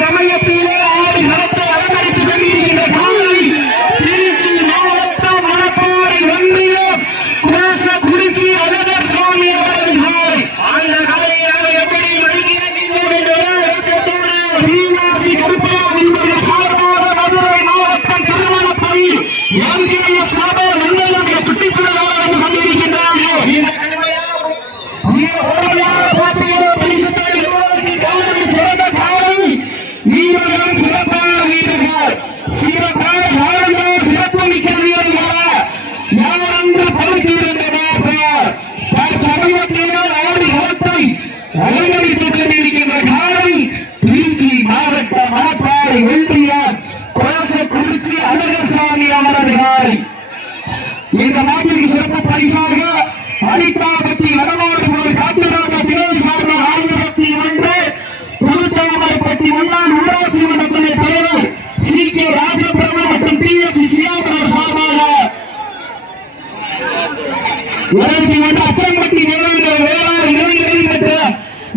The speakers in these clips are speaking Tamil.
சமயத்திலே ஆடி களத்தை அலங்கரித்துக் கொண்டிருக்கின்ற காலை திருச்சி மாவட்டம் மணப்பாறை ஒன்றியம் குறிச்சி அழகர் சாமி அவரது காலை. அந்த கலையை அவர் எப்படி வழங்கியிருக்கின்றோம் என்று கருப்பையா சார்பாக மதுரை மாவட்டம் திருமணப்பள்ளி எம்ஜிஎஸ் நபர் வந்தவர்கள் சுட்டிப்புறமாக வந்து கொண்டிருக்கின்றார்கள். இந்த கடுமையான போட்டியில் பரிசுத்தை சிறந்த காலை வீரர்கள் சிறப்பான வீரர்கள் சிறப்பான காலங்கள் சிறப்பு மிக்க வீரர்கள் யாரென்று படுத்தியிருந்தனர் தற்சமயத்திலே ஆடி களத்தை அலங்கரித்துக் கொண்டிருக்கின்ற காலை திருச்சி மாவட்ட மணப்பாறை ஒன்றியம் குறிச்சி அழகர்சாமி அவரது காலை. இந்த நாட்டிற்கு சிறப்பு பரிசாக அனிதாபட்டி வடமாடு காட்டுராஜா தினேஷ் சார்பாக 1001 புதுத்தாமரைப்பட்டி முன்னாள் ஊராட்சி மன்றத்திலே தலைவர் சி கே ராஜபிரபு மற்றும் டி எஸ் சியாமலர் சார்பாக 21 அச்சம்பட்டி வேளாண்மை வேளாண் இளைஞரணி மற்றும்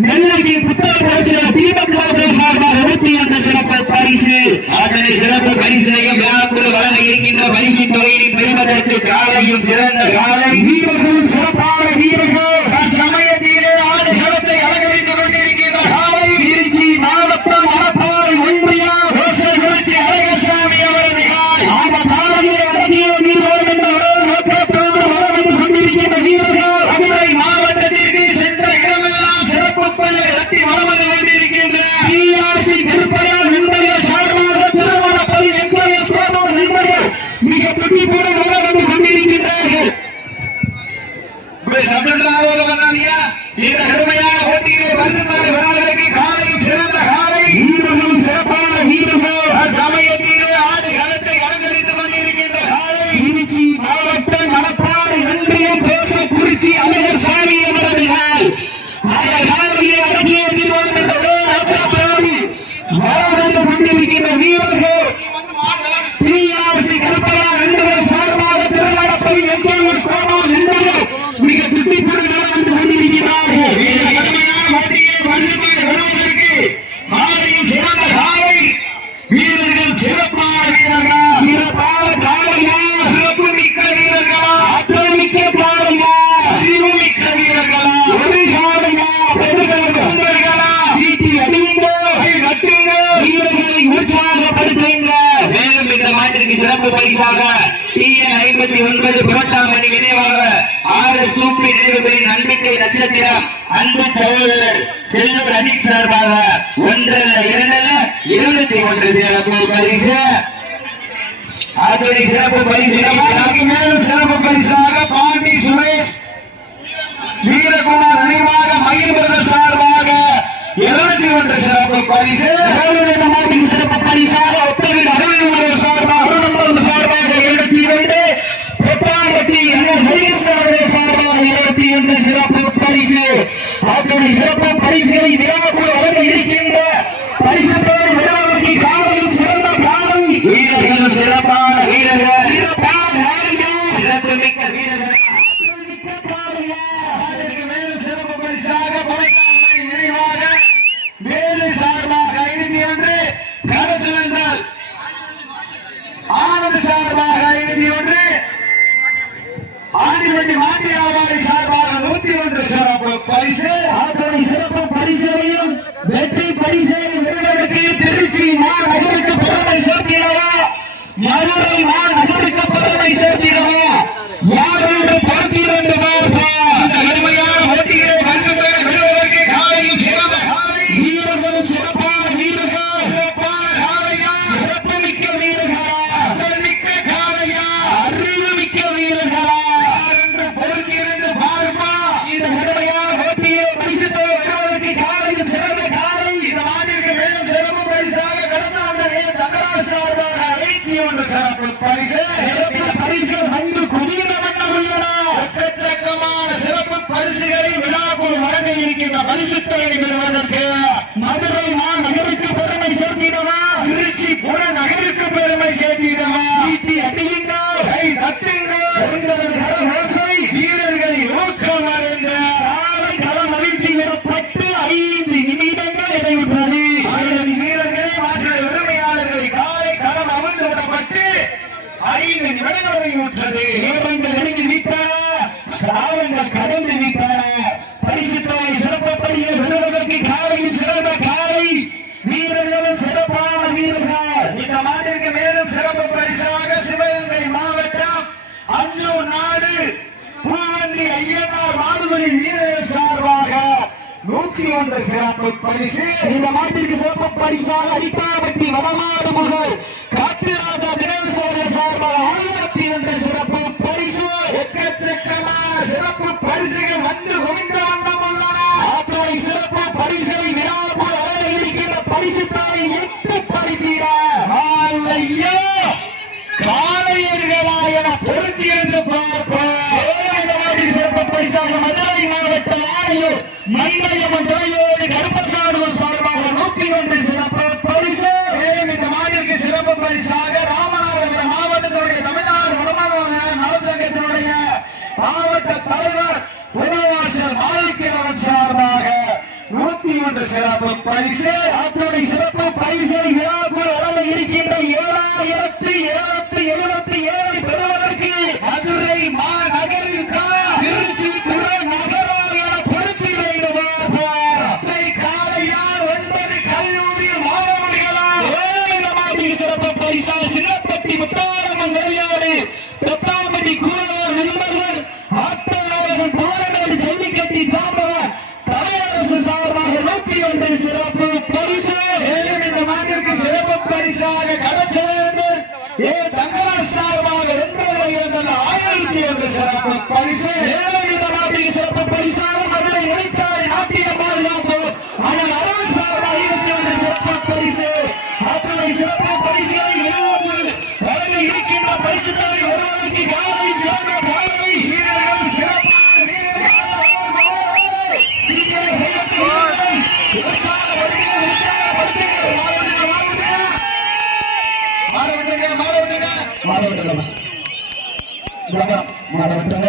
நெல்லடி புத்தக பரிசு தீபக் ராஜன் சார்பாக 102 சிறப்பு பரிசு. அதனை சிறப்பு பரிசினையும் விழாக்குழு வழங்க இருக்கின்ற பரிசு தொகையை பெறுவதற்கு காலையும் சிறந்த காலை வீரர்கள் சிறப்பான வீரர்கள் சமயத்திலே ஆடு களத்தை அலங்கரித்துக் கொண்டிருக்கின்ற காலை திருச்சி மாவட்டம் மணப்பாறை ஒன்றியம் குறிச்சி அழகர்சாமி அவரது காலை. அந்த காலையில் அடங்கிய நீரோடு என்ற ஒரே நோக்கத்தோடு வளம் வந்து கொண்டிருக்கின்ற வீரர்கள் மதுரை மாவட்டத்திற்கு சென்ற இடமெல்லாம் சிறப்பு பெயர் கட்டி வளம் வந்து கொண்டிருக்கின்ற டிஆர்சி கருப்பையா நண்பர்கள் சார்பாக திருமணப்பள்ளி எம்ஜிஎஸ் நண்பர்கள் மிக துடிப்போடு வளம் வந்து கொண்டிருக்கின்றார்கள். இந்த கடுமையான போட்டியிலே வருஷத்தாடி வராதற்கு காலையும் சிறந்த காலை வீரர்களும் சிறப்பான வீரர்கள் சமயத்திலே ஆடு களத்தை அலங்கரித்துக் கொண்டிருக்கின்ற காலை திருச்சி மாவட்டம் மணப்பாறை ஒன்றியம் குறிச்சி அழகர் சாமி அவரது காலை. அந்த காலையை அடக்கிய வீரர்கள் என்ற ஒரே நோக்கத்தோடு வாழ்ந்து கொண்டிருக்கின்ற வீரர்கள் டிஆர்சி கருப்பையா நண்பர்கள் சார்பாக திருமணப்பள்ளி எம்ஜிஎஸ் நண்பர்கள் மிக துடிப்புடன் வந்து கொண்டிருக்கிறார்கள். இந்த கடுமையான போட்டியை வருஷத்தாடி வருவதற்கு காலையும் சிறந்த காலை வீரர்கள் சிறப்பான வீரர்களா சிறப்பான காலையா சிறப்பு மிக்க வீரர்களா ஆற்றல் மிக்க காலையா அறிவு மிக்க வீரர்களா ஒரு காலையா பெருசர்களா சீட்டி அடியுங்க கட்டுங்க வீரர்களை உற்சாகப்படுத்துங்க. மேலும் இந்த மாட்டிற்கு சிறப்பு பரிசாக TN 59 புரட்டாமணி நினைவாக RS சூப்பி நினைவுகளின் நம்பிக்கை நட்சத்திரம் அன்பு சகோதரர் செல்வர் அஜித் சார்பாக 1 சிறப்பு பரிசு. அதனை சிறப்பு பரிசு மேலும் சிறப்பு பரிசாக பாண்டி சுரேஷ் வீரகுமார் நினைவாக மயில் பிரதர் சார்பாக 201 சிறப்பு பரிசு. சிறப்பு பரிசாக ஒத்தவீடு அருள்நம்பர் சார்பாக 202 பொத்தாம்பட்டி சார்பாக 21 சிறப்பு பரிசு. அத்தனை சிறப்பு பரிசுகளை விழாக்குள் வழங்க இருக்கின்ற பரிசுத்தோடு விழாவுக்கு காலையில் சிறந்த காலை வீரர்களும் சிறப்பான வீரர்கள் சிறப்பான சிறப்பு மிக்க வீரர்கள் மேலும் சிறப்பு பரிசாக பொருட்காமணி நினைவாக வேலை சார்பாக 501 கடச்சுவந்தால் ஆனந்த் சார்பாக 501 ஆண்டிவண்டி மாட்டி வியாபாரி சார்பாக 101 சிறப்பு பரிசு. அத்தனை சிறப்பு பரிசையும் வெற்றி பரிசை விருதுக்கு திருச்சி மாநகருக்கு பெருமை சேர்க்கிறவா மதுரை மாநகருக்கு பெருமை சேர்க்கிறவா யார் என்று பார்த்திருந்து இந்த கடுமையான போட்டியை வருஷத்தாடி வருவதற்கு காலையும் சிறந்த காலை வீரர்களும் சிறப்பான வீரர்கள் சிறப்பான காலையா சிறப்பு மிக்க வீரர்களா அருள் மிக்க காலையா அறிவு மிக்க வீரர்களா என்று பொறுத்திருந்து பார்ப்பா. இந்த கடுமையான போட்டியை பரிசுத்தோடு வருவதற்கு நேரங்கள் நெருங்கி விட்டன, காலங்கள் கடந்து விட்டன. பரிசு தொகை சிறப்பப்படியே விருதுகளுக்கு காலையில் சிறந்த காலை வீரர்களும் சிறப்பான வீரர்கள். இந்த மாட்டிற்கு மேலும் சிறப்பு பரிசாக சிவகங்கை மாவட்டம் அஞ்சூர் நாடு பூவந்தி ஐயனார் மாடுபடி வீரர்கள் சார்பாக 101 சிறப்பு பரிசு. இந்த மாட்டிற்கு சிறப்பு பரிசாக அடிப்பாவட்டி வடமாடு முகர் காட்டுராஜா தினேசோதர் சார்பாக 1001 சிறப்பு பரிசு. எக்கச்சக்கமான சிறப்பு பரிசுகள் வந்து குவிந்த வண்ணம் உள்ளன. அத்தனை சிறப்பு பரிசுகளை விழாக்குள் அழக இருக்கின்ற பரிசு தாயை எட்டு பறித்தீர ஐயோ காலையர்களா என பொருத்தியிருந்து பார்ப்போம். சிறப்பு பரிசாக மதுரை மாவட்டம் ஆணையூர் மண்டையம்மன் துறையோடு கருப்பசாமிகள் சார்பாக 101 சிறப்பு பரிசு. மேலும் இந்த மாட்டிற்கு சிறப்பு பரிசாக ராமநாதபுரம் மாவட்டத்தினுடைய தமிழ்நாடு வடமாநில நலச்சங்கத்தினுடைய மாவட்ட தலைவர் புதுவாசல் மாணிக்கவன் சார்பாக 101 சிறப்பு பரிசு. அத்துறை சிறப்பு பரிசை விழாக்குள் வழங்க இருக்கின்ற 7777 பெறுவதற்கு மதுரை மாநகரிற்கா திருச்சி துறை நகரால் என பொறுப்பி வேண்டும். காலையார் 9 கல்லூரி மாணவர்களா சிறப்பு பரிசாக சின்னப்பட்டி முத்தாரம்மன் துறையோடு தொத்தாம்பட்டி கூடலூர் நண்பர்கள் ஆட்டோவர்கள் போராடு ஜல்லிக்கட்டி சாம்பவர் தமிழரசு சார்பாக 101 சிறப்பு பரிசு. மேலும் இந்த மாட்டிற்கு சிறப்பு பரிசாக கடச்சவேந்தன் ஏ தங்கராஜ் சார்பாக 1001 சிறப்பு பரிசு. மேலும் இந்த நாட்டிற்கு சிறப்பு பரிசாக மதுரை முனைச்சாலை நாட்டிய பாதுகாப்பு ஆனால் அருள் சார்பாக 21 சிறப்பு பரிசு. அத்தனை சிறப்பு பரிசுகளை விழாவில் வழங்க இருக்கின்ற பரிசு தொகை ஒருவருக்கு காலை சிறந்த காலை வீரர்கள் சிறப்பான வீரர்கள் சீக்கிரம் கையெழுத்து வீரர்களை உற்சாகப்படுத்துங்கள், உற்சாகப்படுத்துங்கள். மாற விட்டுருங்க மாட விட்டுருங்க.